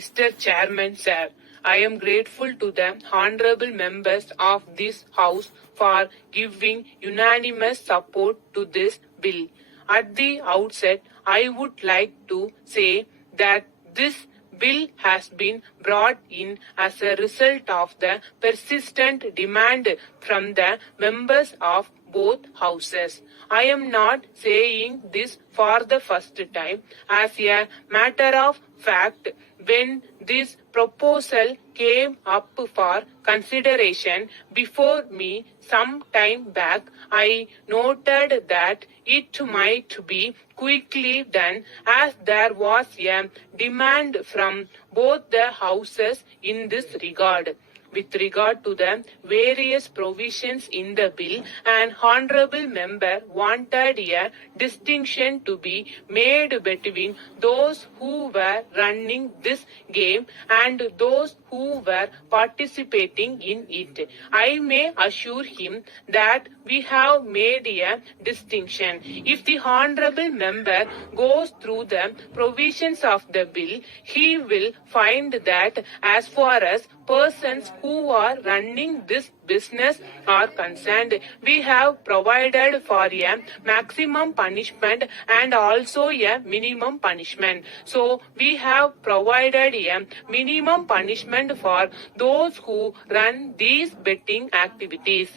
Mr. Chairman, sir, I am grateful to the honorable members of this House for giving unanimous support to this bill. At the outset, I would like to say that this bill has been brought in as a result of the persistent demand from the members of both houses. I am not saying this for the first time. As a matter of fact, when this proposal came up for consideration before me some time back, I noted that it might be quickly done as there was a demand from both the houses in this regard. With regard to the various provisions in the bill, an honorable member wanted a distinction to be made between those who were running this game and those who were participating in it. I may assure him that we have made a distinction. If the honorable member goes through the provisions of the bill, he will find that as far as persons who are running this business are concerned, we have provided for a maximum punishment and also a minimum punishment. So we have provided a minimum punishment for those who run these betting activities.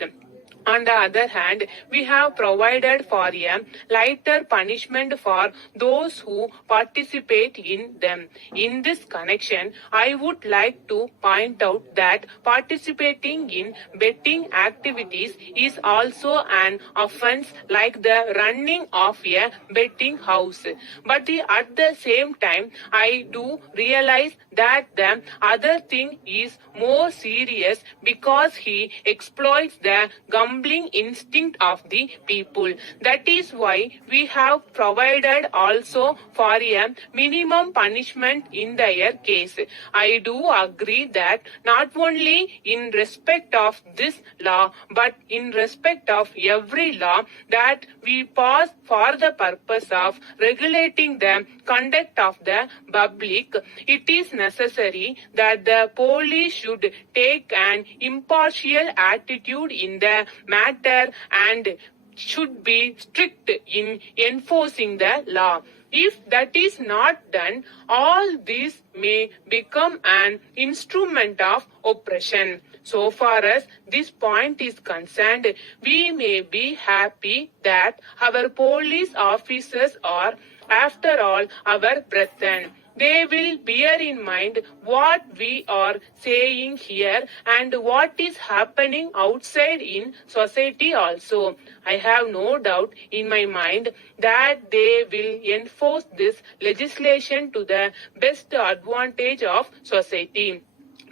On the other hand, we have provided for a lighter punishment for those who participate in them. In this connection, I would like to point out that participating in betting activities is also an offense like the running of a betting house. But at the same time, I do realize that the other thing is more serious because he exploits the gambling instinct of the people. That is why we have provided also for a minimum punishment in their case. I do agree that not only in respect of this law, but in respect of every law that we pass for the purpose of regulating the conduct of the public, it is necessary that the police should take an impartial attitude in the matter and should be strict in enforcing the law. If that is not done, all this may become an instrument of oppression. So far as this point is concerned, we may be happy that our police officers are, after all, our brethren. They will bear in mind what we are saying here and what is happening outside in society also. I have no doubt in my mind that they will enforce this legislation to the best advantage of society.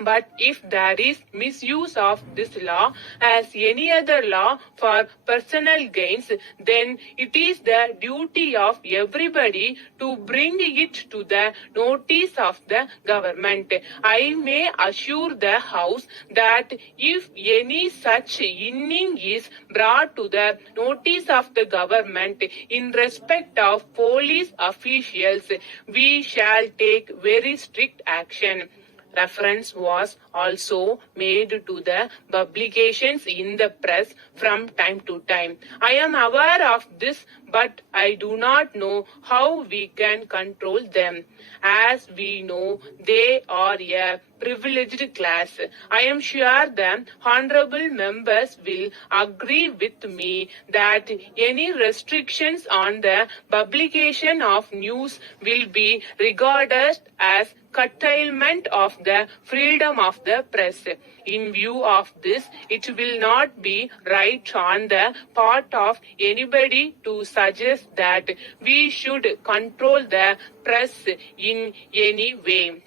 But if there is misuse of this law as any other law for personal gains, then it is the duty of everybody to bring it to the notice of the government. I may assure the House that if any such inning is brought to the notice of the government in respect of police officials, we shall take very strict action. Reference was also made to the publications in the press from time to time. I am aware of this, but I do not know how we can control them. As we know, they are a privileged class. I am sure the honorable members will agree with me that any restrictions on the publication of news will be regarded as curtailment of the freedom of the press. In view of this, it will not be right on the part of anybody to suggest that we should control the press in any way.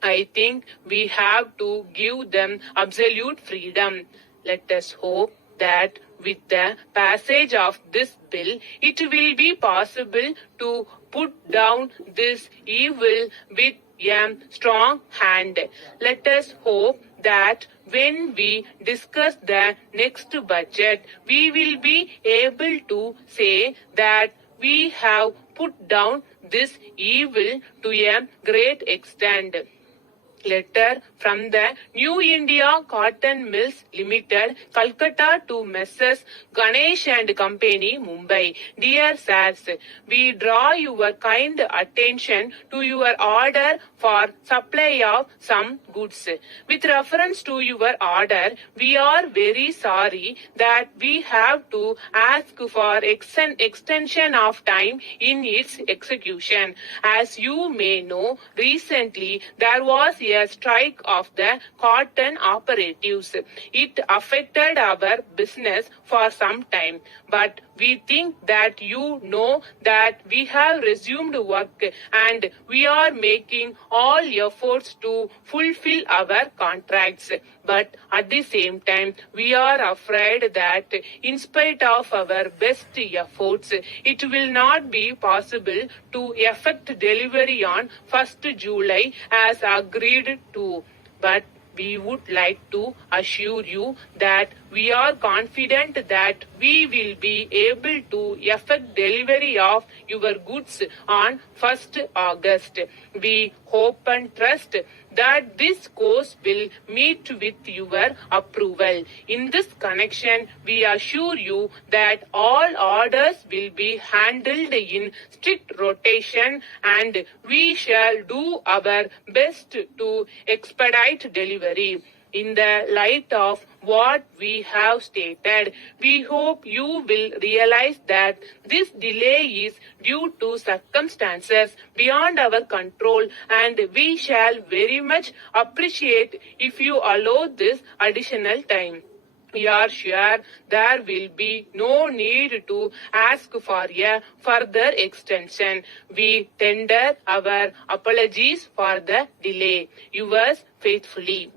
I think we have to give them absolute freedom. Let us hope that with the passage of this bill, it will be possible to put down this evil with a strong hand. Let us hope that when we discuss the next budget, we will be able to say that we have put down this evil to a great extent. Letter from the New India Cotton Mills Limited, Calcutta to Messrs. Ganesh and Company, Mumbai. Dear Sirs, we draw your kind attention to your order for supply of some goods. With reference to your order, we are very sorry that we have to ask for extension of time in its execution. As you may know, recently there was a strike of the cotton operatives. It affected our business for some time, but we think that you know that we have resumed work and we are making all efforts to fulfill our contracts. But at the same time, we are afraid that in spite of our best efforts, it will not be possible to effect delivery on 1st July as agreed to. But we would like to assure you that we are confident that we will be able to effect delivery of your goods on 1st August. We hope and trust that this course will meet with your approval. In this connection, we assure you that all orders will be handled in strict rotation and we shall do our best to expedite delivery. In the light of what we have stated, we hope you will realize that this delay is due to circumstances beyond our control and we shall very much appreciate if you allow this additional time. We are sure there will be no need to ask for a further extension. We tender our apologies for the delay. Yours faithfully.